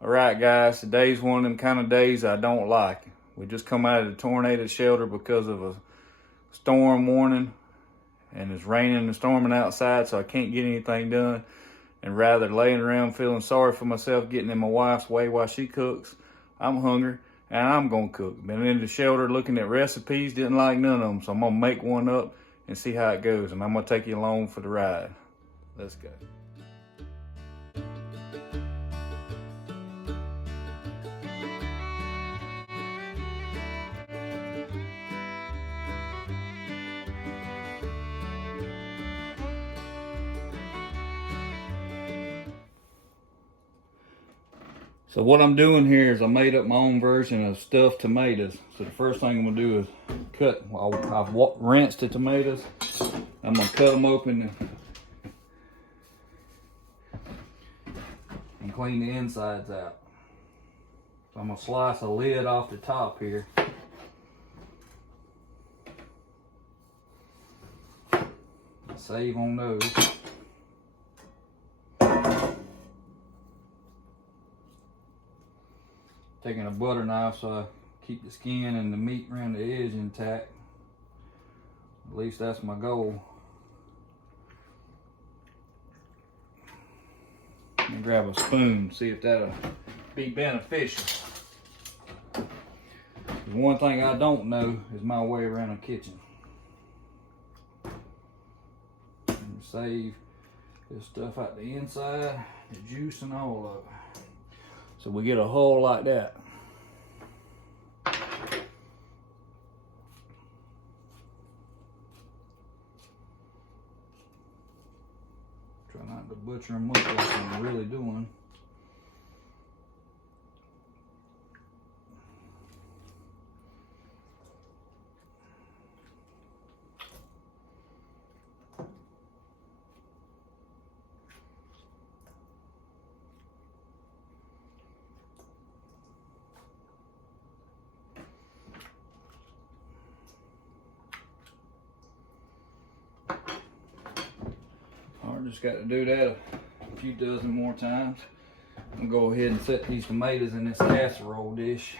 Alright guys, today's one of them kind of days I don't like. We just come out of the tornado shelter because of a storm warning, and it's raining and storming outside, so I can't get anything done. And rather laying around feeling sorry for myself, getting in my wife's way while she cooks, I'm hungry and I'm gonna cook. Been in the shelter looking at recipes, didn't like none of them, so I'm gonna make one up and see how it goes, and I'm gonna take you along for the ride. Let's go. So what I'm doing here is I made up my own version of stuffed tomatoes. So the first thing I'm gonna do is cut, I've rinsed the tomatoes. I'm gonna cut them open and clean the insides out. So I'm gonna slice a lid off the top here. Save on those. Taking a butter knife so I keep the skin and the meat around the edge intact. At least that's my goal. I'm gonna grab a spoon, see if that'll be beneficial. The one thing I don't know is my way around a kitchen. And save this stuff out the inside, the juice and all of it. So we get a hole like that. Try not to butcher them up like I'm really doing. Just got to do that a few dozen more times. I'm gonna go ahead and set these tomatoes in this casserole dish.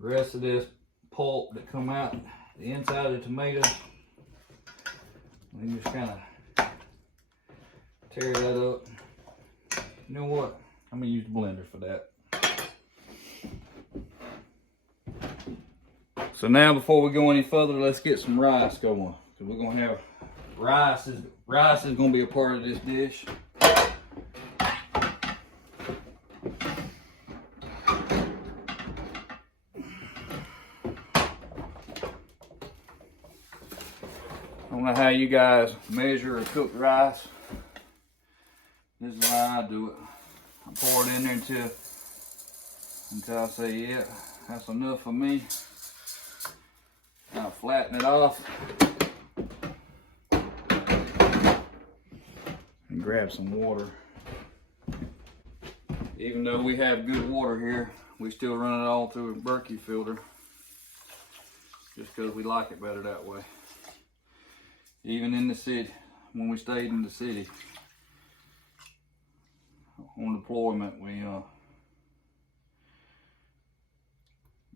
The rest of this pulp that come out the inside of the tomato, and just kind of tear that up. You know what? I'm gonna use the blender for that. So now, before we go any further, let's get some rice going. So we're gonna have rice is gonna be a part of this dish. I don't know how you guys measure or cook rice. This is how I do it. I pour it in there until I say, yeah, that's enough for me. I'll flatten it off and grab some water. Even though we have good water here, we still run it all through a Berkey filter just because we like it better that way. Even in the city, when we stayed in the city on deployment, we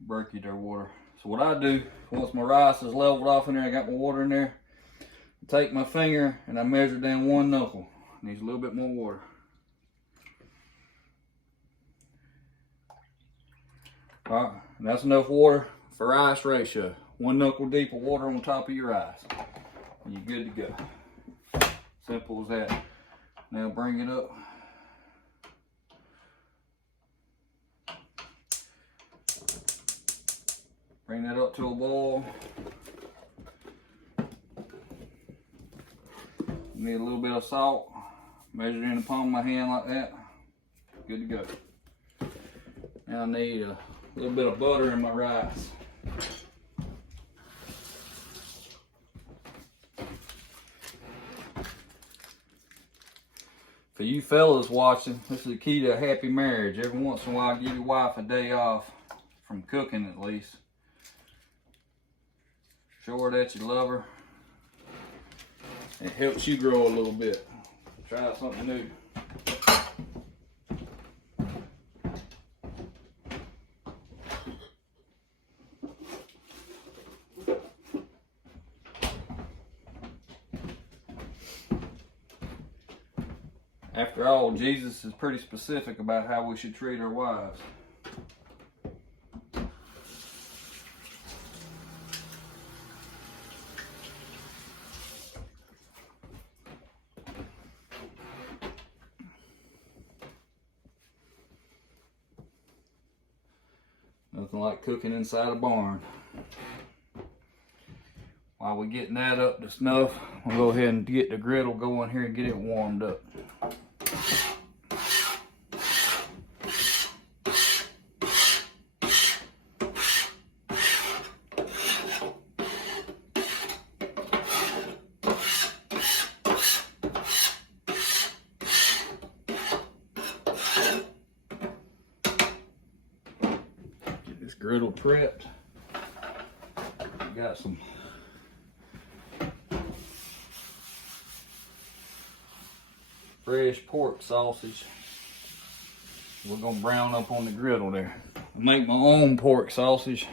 Berkeyed our water. So what I do, once my rice is leveled off in there, I got my water in there, I take my finger and I measure down one knuckle. Needs a little bit more water. All right, and that's enough water for rice ratio. 1 knuckle deep of water on top of your rice. And you're good to go. Simple as that. Now bring it up. Bring that up to a boil. Need a little bit of salt. Measure it in the palm of my hand like that. Good to go. Now I need a little bit of butter in my rice. For you fellas watching, this is the key to a happy marriage. Every once in a while, give your wife a day off from cooking at least. Show her that you love her. It helps you grow a little bit. Try something new. After all, Jesus is pretty specific about how we should treat our wives. Nothing like cooking inside a barn. While we're getting that up to snuff, we'll go ahead and get the griddle going here and get it warmed up. Get this griddle prepped. Got some fresh pork sausage. We're gonna brown up on the griddle there. I make my own pork sausage,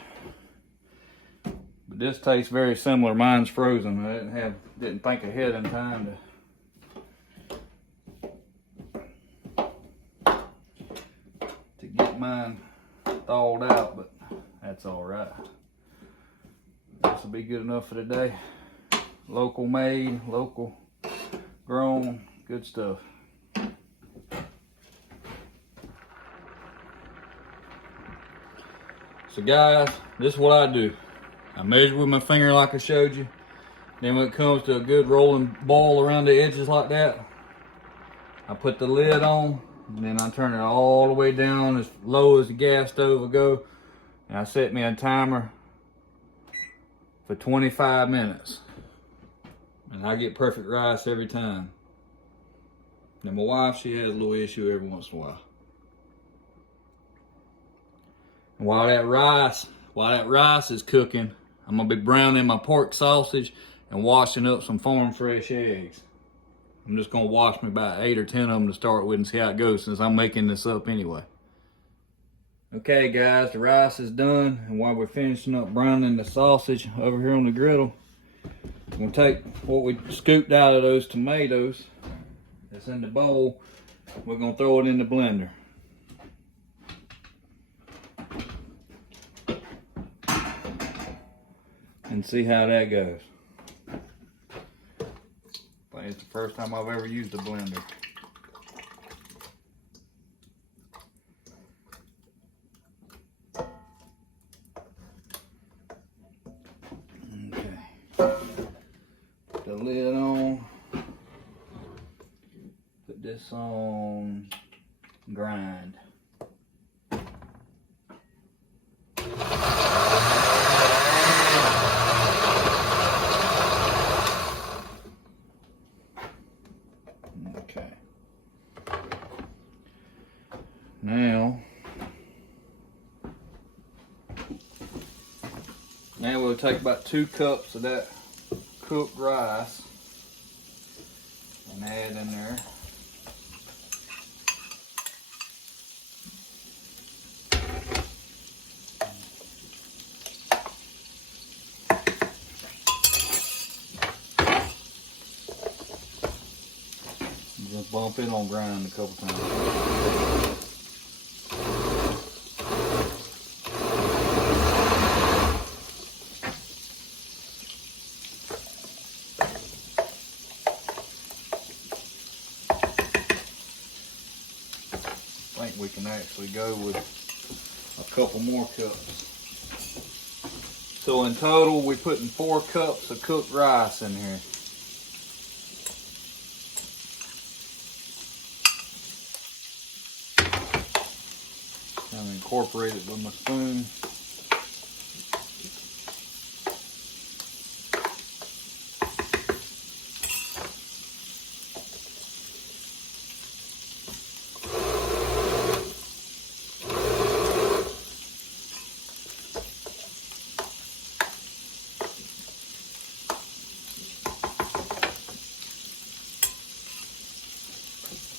but this tastes very similar. Mine's frozen. I didn't think ahead in time to get mine thawed out, but that's all right. This will be good enough for today. Local made, local grown, good stuff. So guys, this is what I do. I measure with my finger like I showed you. Then when it comes to a good rolling ball around the edges like that, I put the lid on, and then I turn it all the way down as low as the gas stove will go. And I set me a timer for 25 minutes. And I get perfect rice every time. Now my wife, she has a little issue every once in a while. And while that rice is cooking, I'm gonna be browning my pork sausage and washing up some farm fresh eggs. I'm just gonna wash me about 8 or 10 of them to start with and see how it goes, since I'm making this up anyway. Okay guys, the rice is done, and while we're finishing up browning the sausage over here on the griddle, we're gonna take what we scooped out of those tomatoes that's in the bowl. We're gonna throw it in the blender. And see how that goes. I think it's the first time I've ever used a blender. Okay. Put the lid on. Put this on grind. Now we'll take about 2 cups of that cooked rice and add in there. Just bump it on grind a couple times. think we can actually go with a couple more cups. So in total, we're putting 4 cups of cooked rice in here. I'm gonna incorporate it with my spoon.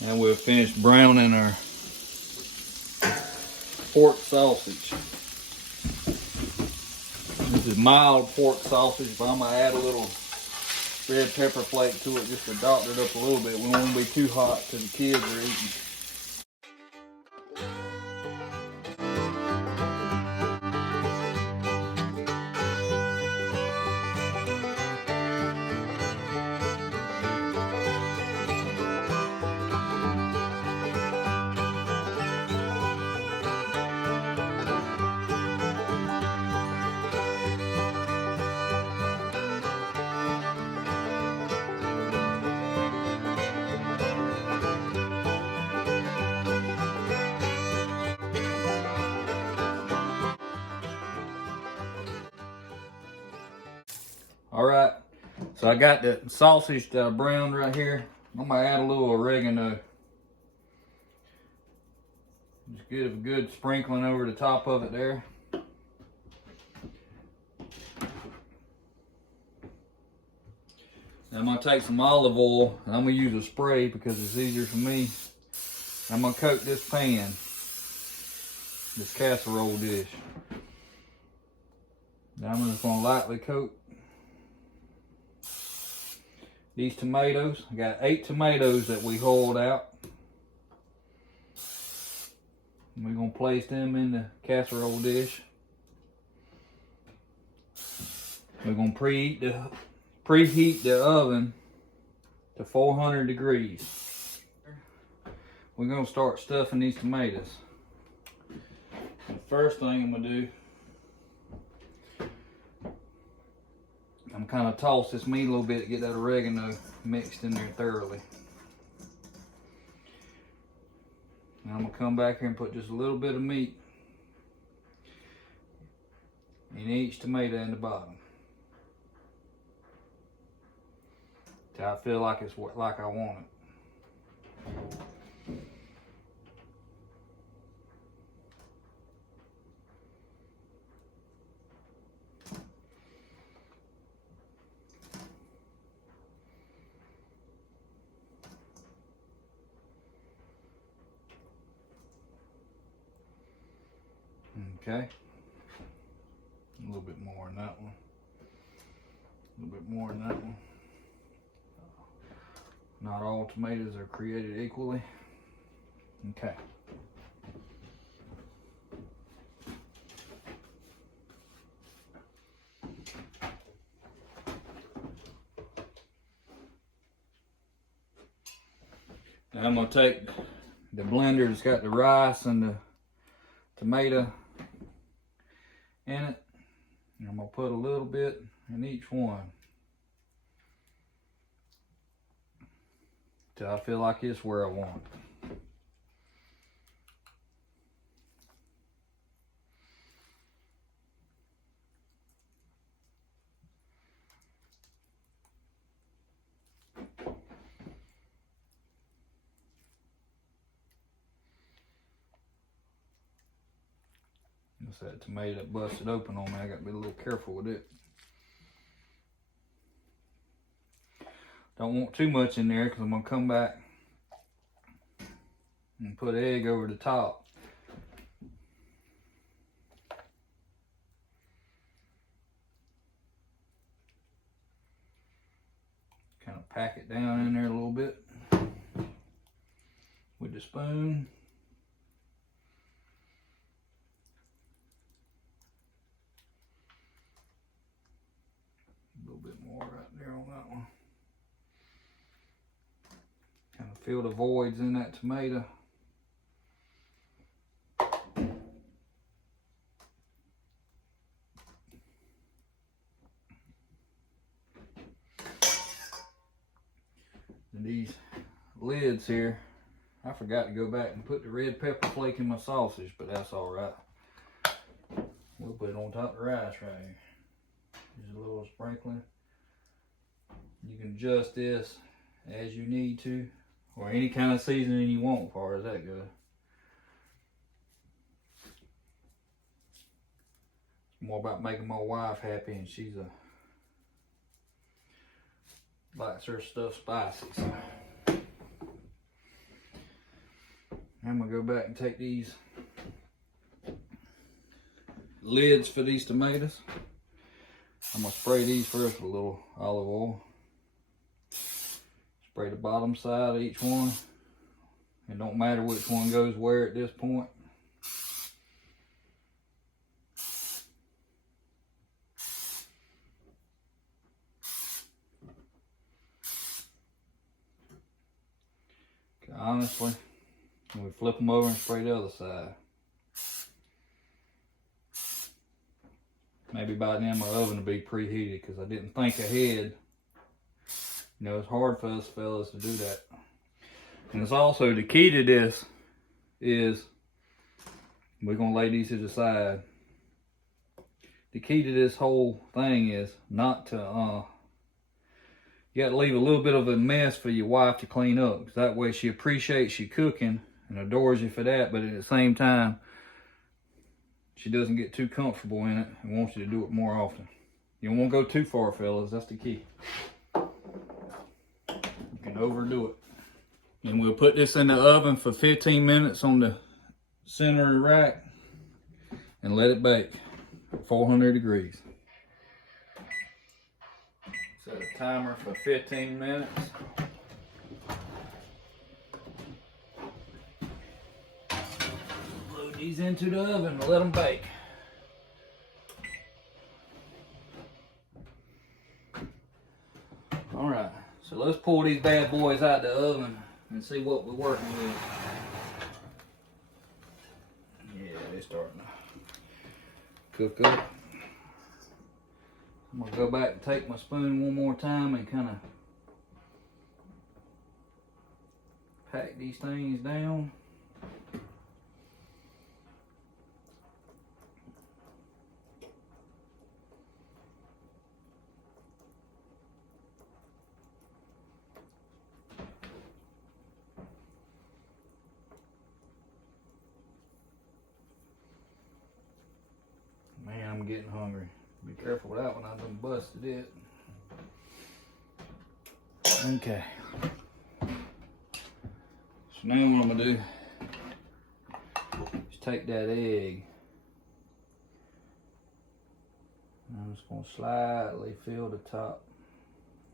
And we'll finish browning our pork sausage. This is mild pork sausage, but I'm gonna add a little red pepper flake to it just to doctor it up a little bit. We don't want to be too hot because the kids are eating. All right, so I got the sausage that I browned right here. I'm gonna add a little oregano. Just give a good sprinkling over the top of it there. Now I'm gonna take some olive oil, and I'm gonna use a spray because it's easier for me. I'm gonna coat this pan, this casserole dish. Now I'm just gonna lightly coat these tomatoes. I got 8 tomatoes that we hauled out. We're gonna place them in the casserole dish. We're gonna preheat the oven to 400 degrees. We're gonna start stuffing these tomatoes. The first thing I'm gonna do, I'm kind of toss this meat a little bit to get that oregano mixed in there thoroughly. Now I'm gonna come back here and put just a little bit of meat in each tomato in the bottom, till I feel like it's like I want it. Okay, a little bit more in that one, a little bit more in that one. Not all tomatoes are created equally. Okay. Now I'm gonna take the blender that's got the rice and the tomato in it, and I'm gonna put a little bit in each one till I feel like it's where I want it. It's that tomato that busted open on me. I got to be a little careful with it. Don't want too much in there because I'm going to come back and put egg over the top. Kind of pack it down in there a little bit with the spoon. A little bit more right there on that one. Kind of fill the voids in that tomato. these lids here. I forgot to go back and put the red pepper flake in my sausage, but that's all right. We'll put it on top of the rice right here. Just a little sprinkling. You can adjust this as you need to, or any kind of seasoning you want as far as that goes. It's more about making my wife happy, and she's likes her stuff spicy. So I'm gonna go back and take these lids for these tomatoes. I'm gonna spray these first with a little olive oil. Spray the bottom side of each one. It don't matter which one goes where at this point. Honestly, we flip them over and spray the other side. Maybe by then my oven will be preheated because I didn't think ahead. You know, it's hard for us fellas to do that. And it's also the key to this is, we're going to lay these to the side. The key to this whole thing is not to, you got to leave a little bit of a mess for your wife to clean up. Because that way she appreciates you cooking and adores you for that. But at the same time, she doesn't get too comfortable in it and wants you to do it more often. You don't want to go too far, fellas. That's the key. You can overdo it. And we'll put this in the oven for 15 minutes on the center of the rack and let it bake at 400 degrees. Set a timer for 15 minutes. Load these into the oven and let them bake. All right, so let's pull these bad boys out of the oven and see what we're working with. Yeah, they're starting to cook up. I'm gonna go back and take my spoon one more time and kind of pack these things down. Man, I'm getting hungry. Be careful with that one, I done busted it. Okay. So now what I'm gonna do is take that egg. And I'm just gonna slightly fill the top,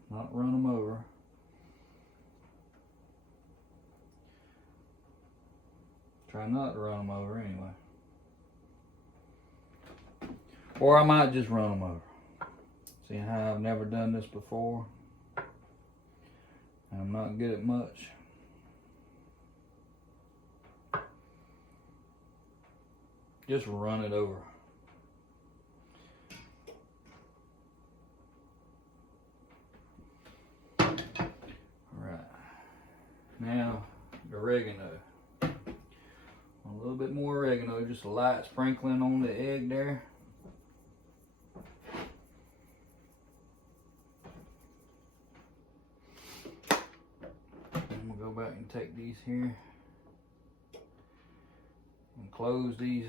not run them over. Try not to run them over anyway. Or I might just run them over. Seeing how I've never done this before, I'm not good at much. Just run it over. All right. Now, the oregano. A little bit more oregano, just a light sprinkling on the egg there. Go back and take these here and close these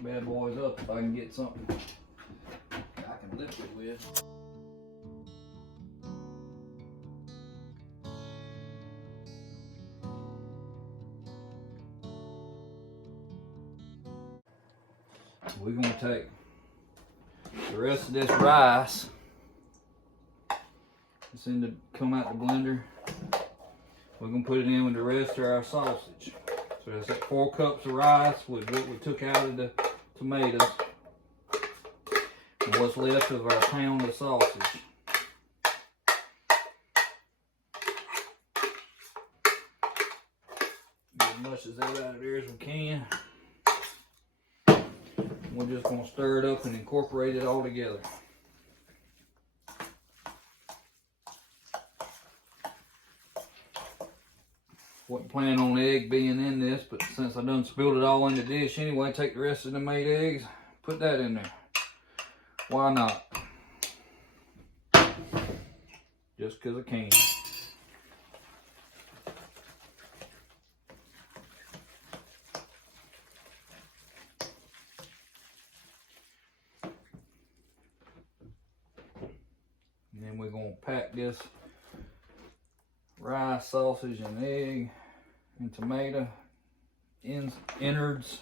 bad boys up if I can get something I can lift it with. We're going to take the rest of this rice. It's in the come out the blender. We're going to put it in with the rest of our sausage. So that's like 4 cups of rice with what we took out of the tomatoes and what's left of our pound of sausage. Get as much of that out of there as we can. We're just going to stir it up and incorporate it all together. Wasn't planning on the egg being in this, but since I done spilled it all in the dish anyway, take the rest of the made eggs, put that in there. Why not? Just because I can. And then we're going to pack this rice, sausage, and egg and tomato innards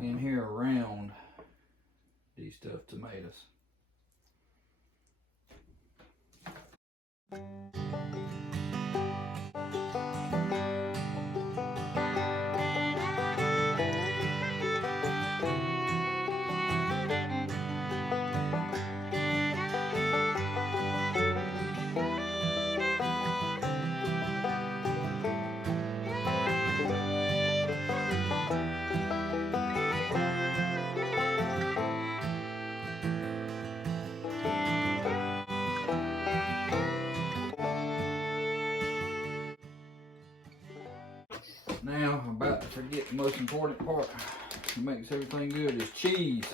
in here around these stuffed tomatoes. Now, I'm about to forget the most important part that makes everything good is cheese.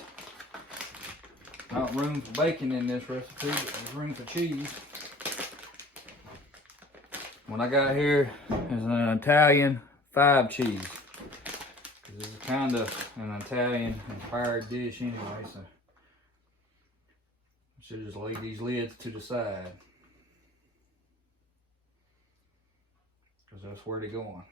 Not room for bacon in this recipe, but there's room for cheese. What I got here is an Italian 5 cheese. This is kind of an Italian inspired dish anyway, so I should just leave these lids to the side, because that's where they're going.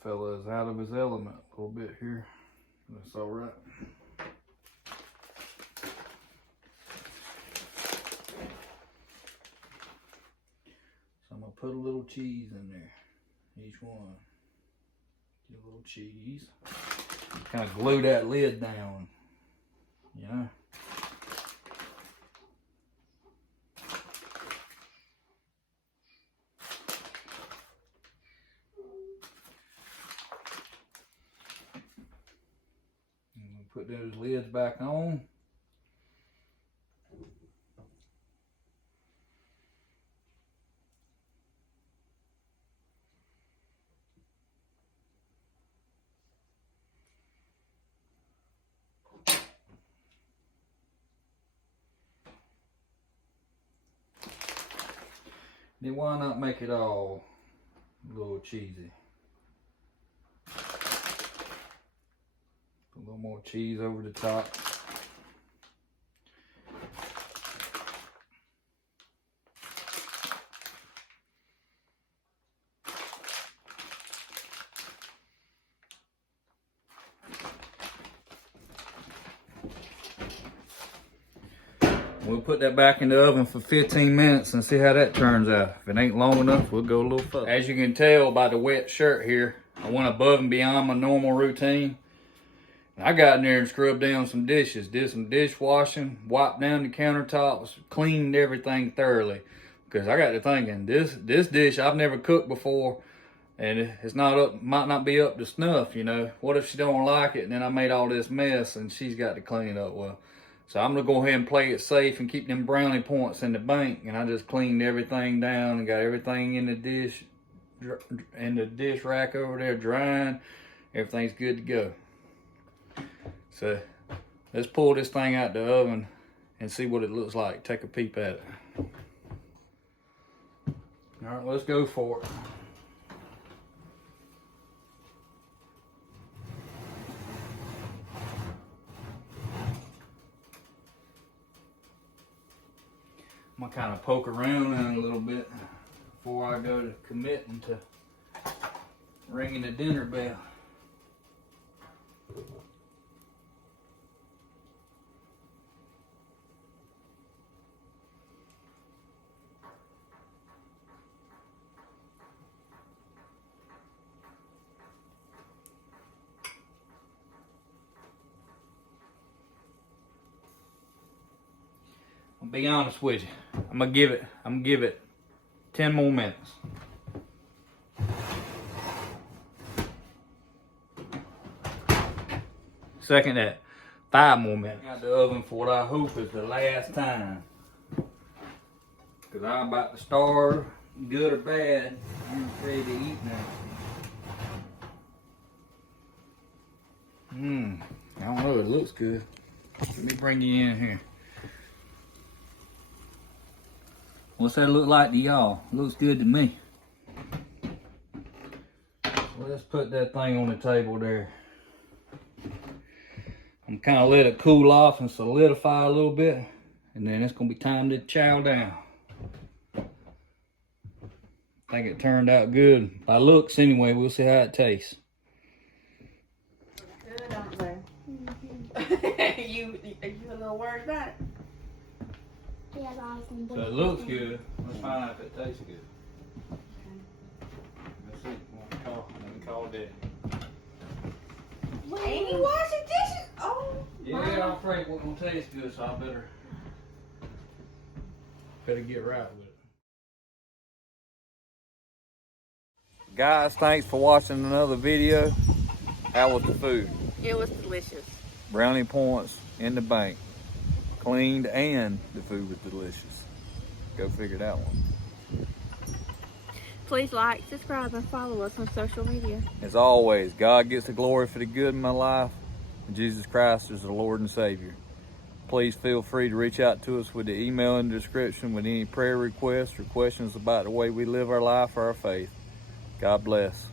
Fella is out of his element a little bit here. That's all right. So I'm gonna put a little cheese in there. Each one. Get a little cheese. Kind of glue that lid down. You know? Put those lids back on. Then why not make it all a little cheesy? A little more cheese over the top. We'll put that back in the oven for 15 minutes and see how that turns out. If it ain't long enough, we'll go a little further. As you can tell by the wet shirt here, I went above and beyond my normal routine. I got in there and scrubbed down some dishes, did some dishwashing, wiped down the countertops, cleaned everything thoroughly. Because I got to thinking, this dish I've never cooked before, and it's might not be up to snuff, you know. What if she don't like it and then I made all this mess and she's got to clean it up? Well, so I'm gonna go ahead and play it safe and keep them brownie points in the bank. And I just cleaned everything down and got everything in the dish rack over there drying. Everything's good to go. So let's pull this thing out the oven and see what it looks like. Take a peep at it. All right, let's go for it. I'm gonna kind of poke around in it a little bit before I go to committing to ringing the dinner bell. I'll be honest with you. I'm gonna give it 10 more minutes. Second that, 5 more minutes. Got the oven for what I hope is the last time. Cause I'm about to starve, good or bad. I'm ready to eat now. I don't know, it looks good. Let me bring you in here. What's that look like to y'all? Looks good to me. Well, let's put that thing on the table there. I'm kind of let it cool off and solidify a little bit, and then it's gonna be time to chow down. I think it turned out good. By looks anyway, we'll see how it tastes. Good, aren't they? You a little worried about it? Yeah, So it looks good. Let's find out if it tastes good. Let's see. Let me call Daddy. Ain't he washing dishes? Oh. Yeah, I'm afraid it wasn't gonna taste good, so I better get right with it. Guys, thanks for watching another video. How was the food? It was delicious. Brownie points in the bank. Cleaned and the food was delicious. Go figure that one. Please like, subscribe, and follow us on social media. As always, God gets the glory for the good in my life. And Jesus Christ is the Lord and Savior. Please feel free to reach out to us with the email in the description with any prayer requests or questions about the way we live our life or our faith. God bless.